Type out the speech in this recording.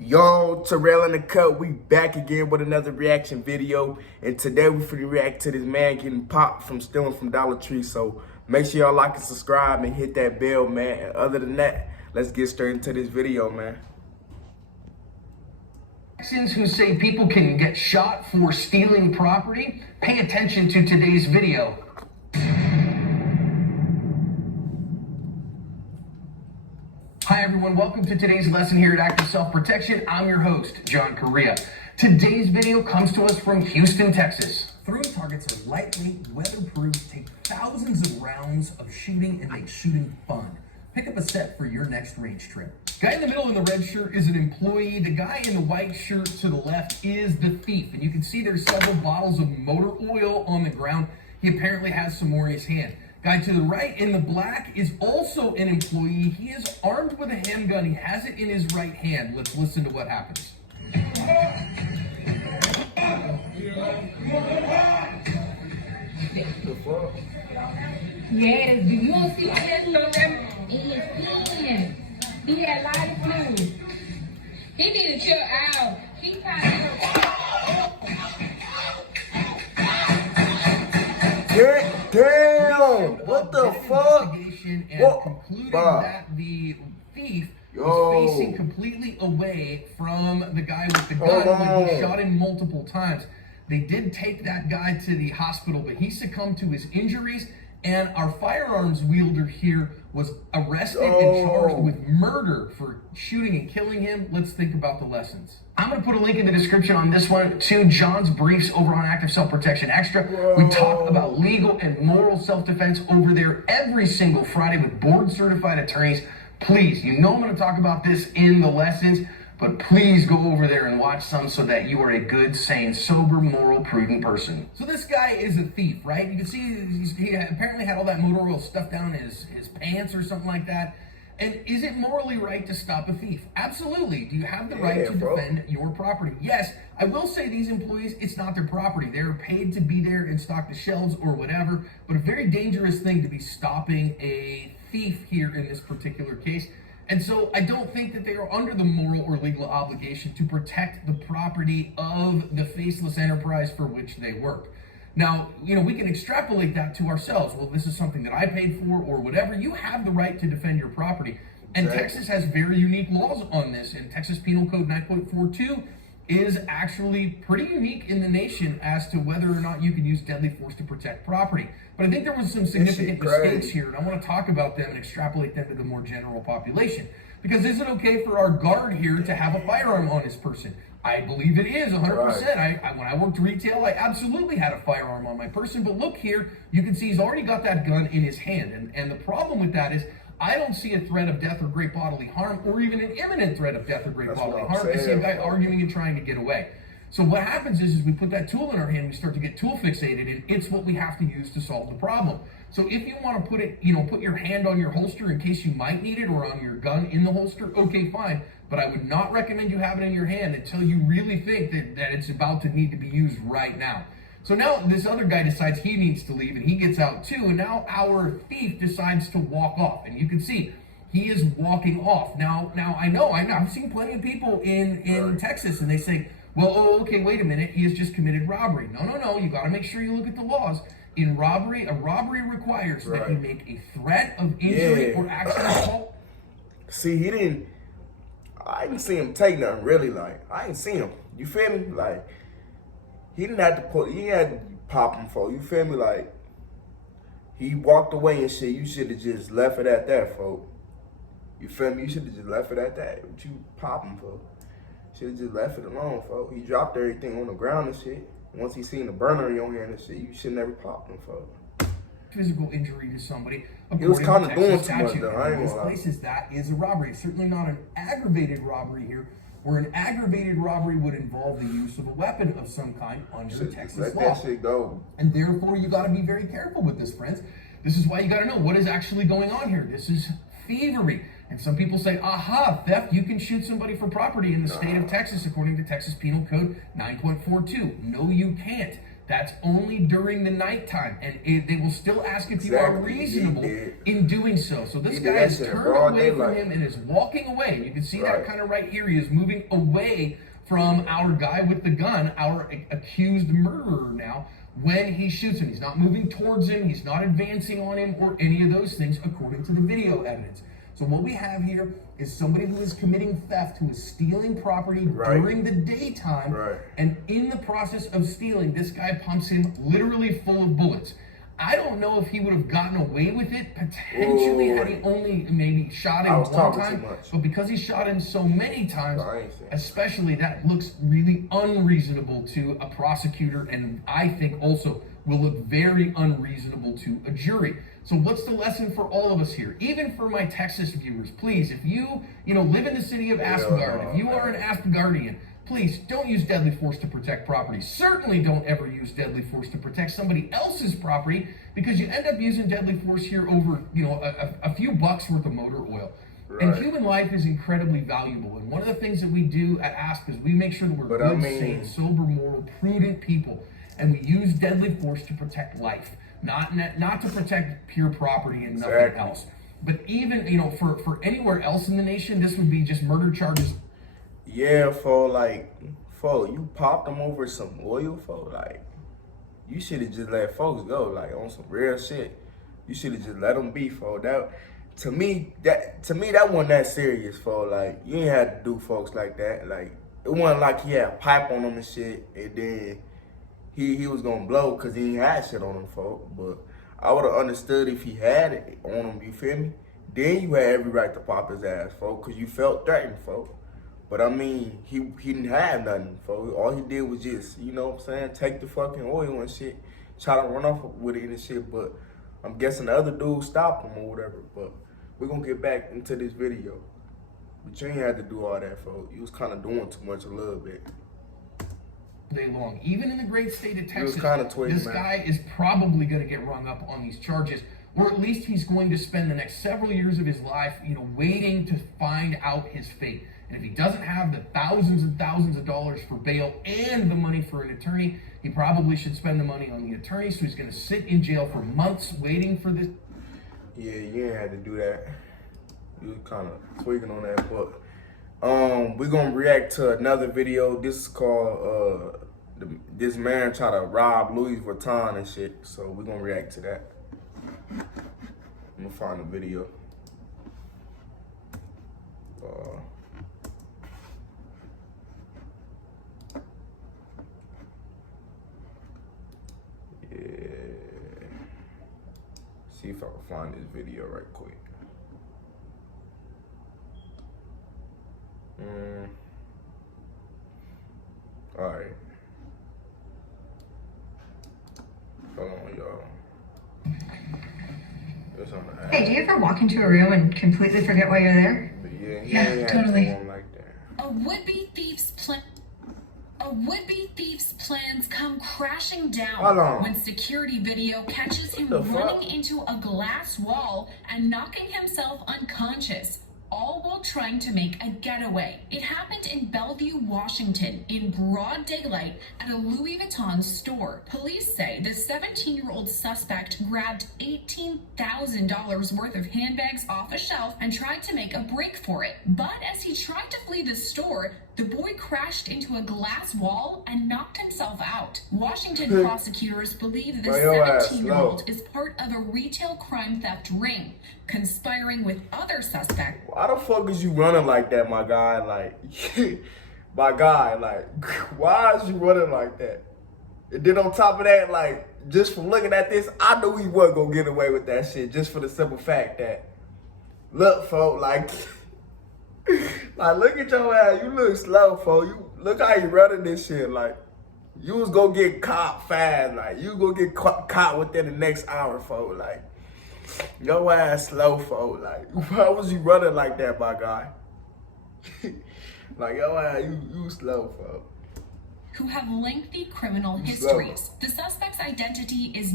Yo, Terrell in the cut. We back again with another reaction video. And today we finna react to this man getting popped from stealing from Dollar Tree. So make sure y'all like and subscribe and hit that bell, man. And other than that, let's get straight into this video, man. Texans who say people can get shot for stealing property? Pay attention to today's video. Hi everyone, welcome to today's lesson here at Active Self-Protection. I'm your host, John Correa. Today's video comes to us from Houston, Texas. Throwing targets are lightweight, weatherproof, take thousands of rounds of shooting and make shooting fun. Pick up a set for your next range trip. Guy in the middle in the red shirt is an employee. The guy in the white shirt to the left is the thief. And you can see there's several bottles of motor oil on the ground. He apparently has some more in his hand. Guy to the right in the black is also an employee. He is armed with a handgun. He has it in his right hand. Let's listen to what happens. Yes, do you see that in his skin? He had light flu. He need to chill out. He kind Damn! What the fuck? And concluded that the thief was facing completely away from the guy with the gun when he shot him multiple times. They did take that guy to the hospital, but he succumbed to his injuries, and our firearms wielder here was arrested and charged with murder for shooting and killing him. Let's think about the lessons. I'm going to put a link in the description on this one to John's briefs over on Active Self-Protection Extra. We talk about legal and moral self-defense over there every single Friday with board-certified attorneys. Please, you know I'm going to talk about this in the lessons, but please go over there and watch some so that you are a good, sane, sober, moral, prudent person. So this guy is a thief, right? You can see he apparently had all that motor oil stuffed down his pants or something like that. And is it morally right to stop a thief? Absolutely. Do you have the right to defend your property? Yes. I will say these employees, it's not their property. They're paid to be there and stock the shelves or whatever, but a very dangerous thing to be stopping a thief here in this particular case. And so I don't think that they are under the moral or legal obligation to protect the property of the faceless enterprise for which they work. Now, you know, we can extrapolate that to ourselves. Well, this is something that I paid for or whatever. You have the right to defend your property. And Texas has very unique laws on this. And Texas Penal Code 9.42 is actually pretty unique in the nation as to whether or not you can use deadly force to protect property. But I think there was some significant mistakes here, and I want to talk about them and extrapolate them to the more general population. Because is it okay for our guard here to have a firearm on his person? I believe it is, 100%. When I worked retail, I absolutely had a firearm on my person. But look here, you can see he's already got that gun in his hand. And the problem with that is, I don't see a threat of death or great bodily harm, or even an imminent threat of death or great bodily harm. I see a guy arguing and trying to get away. So what happens is we put that tool in our hand, we start to get tool fixated, and it's what we have to use to solve the problem. So if you want to put it, put your hand on your holster in case you might need it, or on your gun in the holster, okay, fine. But I would not recommend you have it in your hand until you really think that it's about to need to be used right now. So now this other guy decides he needs to leave, and he gets out too, and now our thief decides to walk off. And you can see he is walking off. Now I know I've seen plenty of people in Texas, and they say, well, okay, wait a minute, he has just committed robbery. No, you got to make sure you look at the laws. In robbery, a robbery requires that you make a threat of injury or accident. See, I didn't see him take nothing really. Like, I didn't see him. You feel me? Like, he didn't have to he had to pop him for. You feel me? Like, he walked away and shit. You should have just left it at that, folks. You feel me? You should have just left it at that. What you pop him for? Should have just left it alone, folks. He dropped everything on the ground and shit. Once he seen the burner in your hand and shit, you should never pop him, folks. Physical injury to somebody. He was kind of doing too much, though. I ain't most places, that is a robbery. It's certainly not an aggravated robbery here, where an aggravated robbery would involve the use of a weapon of some kind under Texas law. Let that shit go. And therefore, you got to be very careful with this, friends. This is why you got to know what is actually going on here. This is thievery. And some people say, aha, theft, you can shoot somebody for property in the state of Texas according to Texas Penal Code 9.42. No, you can't. That's only during the nighttime, and they will still ask if you are Exactly. reasonable He did. in doing so. So this He guy did has that shit in turned broad away from daylight. him and is walking away. You can see that Right. kind of right here. He is moving away from our guy with the gun, our accused murderer now, when he shoots him. He's not moving towards him. He's not advancing on him or any of those things according to the video evidence. So what we have here is somebody who is committing theft, who is stealing property Right. during the daytime. Right. And in the process of stealing, this guy pumps him literally full of bullets. I don't know if he would have gotten away with it potentially had he only maybe shot I him was one talking time. too much. But because he shot him so many times, I ain't saying. especially, that looks really unreasonable to a prosecutor, and I think also will look very unreasonable to a jury. So what's the lesson for all of us here? Even for my Texas viewers, please, if you live in the city of Asgard, if you are an Asgardian, please don't use deadly force to protect property. Certainly don't ever use deadly force to protect somebody else's property, because you end up using deadly force here over, a few bucks worth of motor oil. And Right. human life is incredibly valuable. And one of the things that we do at Ask is we make sure that we're But good, I mean- sane, sober, moral, prudent people. And we use deadly force to protect life, not to protect pure property and nothing Exactly. else. But even, for anywhere else in the nation, this would be just murder charges. Yeah, you popped them over some oil, like, you should have just let folks go, like, on some real shit. You should have just let them be, that, to me, that wasn't that serious, like, you ain't had to do folks like that, like, it wasn't like he had a pipe on him and shit, and then he was gonna blow because he ain't had shit on him, but I would have understood if he had it on him, you feel me? Then you had every right to pop his ass, because you felt threatened, But I mean, he didn't have nothing, All he did was just, take the fucking oil and shit, try to run off with it and shit. But I'm guessing the other dude stopped him or whatever. But we're gonna get back into this video. But you ain't had to do all that, You was kind of doing too much a little bit. Day long. Even in the great state of Texas, kinda tweaking, this man. guy is probably going to get rung up on these charges, or at least he's going to spend the next several years of his life, waiting to find out his fate. And if he doesn't have the thousands and thousands of dollars for bail and the money for an attorney, he probably should spend the money on the attorney. So he's going to sit in jail for months waiting for this. Yeah, you ain't had to do that. You was kind of tweaking on that, but we're gonna react to another video. This is called this man try to rob Louis Vuitton and shit. So we're gonna react to that. I'm gonna find the video. Yeah. See if I can find this video right quick. All right. Hold on, y'all. It's on the app. Hey, do you ever walk into a room and completely forget why you're there? But yeah, he Yeah, ain't had totally. to go on like that. A would-be thief's plans come crashing down Hold on. when security video catches him What the fuck? running into a glass wall and knocking himself unconscious, all while trying to make a getaway. It happened in Bellevue, Washington, in broad daylight at a Louis Vuitton store. Police say the 17-year-old suspect grabbed $18,000 worth of handbags off a shelf and tried to make a break for it. But as he tried to flee the store, the boy crashed into a glass wall and knocked himself out. Washington prosecutors believe the Bro, your ass 17-year-old slow. is part of a retail crime theft ring, conspiring with other suspects. Why the fuck is you running like that, my guy? Like, my guy, like, why is you running like that? And then on top of that, like, just from looking at this, I knew he wasn't gonna get away with that shit, just for the simple fact that, look, folks, like, look at your ass. You look slow, folks. You look how you running this shit. Like, you was gonna get caught fast. Like, you gonna get caught within the next hour, folks. Like, your ass slow, folks. Like, why was you running like that, my guy? Like, your ass, you slow, folks. Who have lengthy criminal Slow. histories. The suspect's identity is